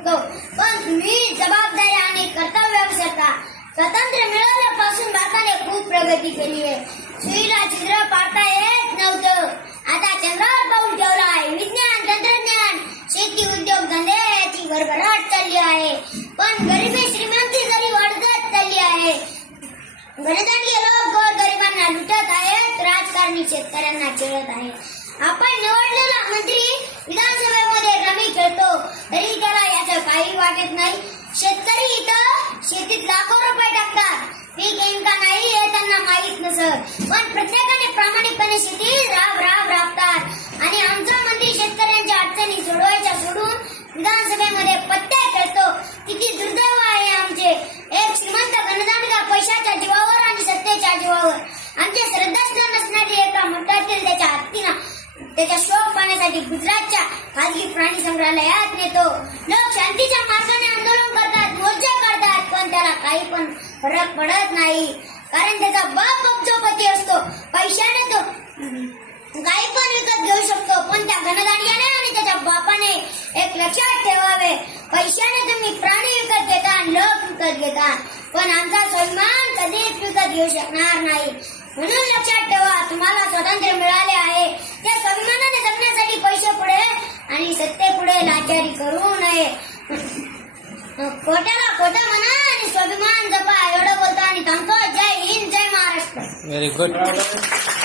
शकतो पण मी जबाबदारी आणि कर्तव्य व्यवस्था स्वातंत्र्य मिळवल्यापासून भारताने खूप प्रगती केली आहे. सुईला चित्र पाडता येत नव्हतं. आता चंद्रावर पाऊल ठेवला आहे. विज्ञान तंत्रज्ञान शेती उद्योग धंद्याची भरभराट चालली आहे. पण गरिबी श्रीमंती जरी वाढत चालली आहे गणतंत्र लोक गरिबांना लुटत आहेत राजकारणी शेतकऱ्यांना खेळत आहेत. वाटत नाही. शेतकरी इथं शेतीत लाखो रुपये टाकतात. पीक येईन का नाही हे त्यांना माहीत नसत. पण प्रत्येकाने प्रामाणिकपणे शेती राब राब राबतात. आणि आमचा मंत्री शेतकऱ्यांच्या अडचणी सोडवायच्या सोडून विधानसभेमध्ये पत्ते खेळतो. किती दुर्दैव आहे आमचे. एक श्रीमंत गणदानगा पैशाच्या जीवावर आणि सत्तेच्या जीवावर? आमचे श्रद्धास्थान असणारी एका मठातील त्याच्या हत्तीना त्याच्या शोक करण्यासाठी गुजरातच्या खाजगी प्राणी संग्रहालयात नेतो. लोक शांतीच्या मार्गाने आंदोलन करतात मोर्चा करतात पण त्याला काही पण फरक पडत नाही. कारण त्याचा बाप अब्जोपती असतो पैशाने तो काही पण विकत घेऊ शकतो पण त्या घनदाडियाने आणि त्याच्या बापाने एक लक्षात ठेवावे. पैशाने तुम्ही प्राणी विकत घेता लोक विकत घेता पण आमचा सन्मान कधीच विकत घेऊ शकणार नाही. म्हणून लक्षात ठेवा तुम्हाला स्वातंत्र्य मिळाले आहे. લાચારી કરવું નહીં કોટાલા કોટા મના સ્વાભિમાન જપા એવડો બોલતા ની તંકો જય હિન્દ જય મહારાષ્ટ્ર વેરી ગુડ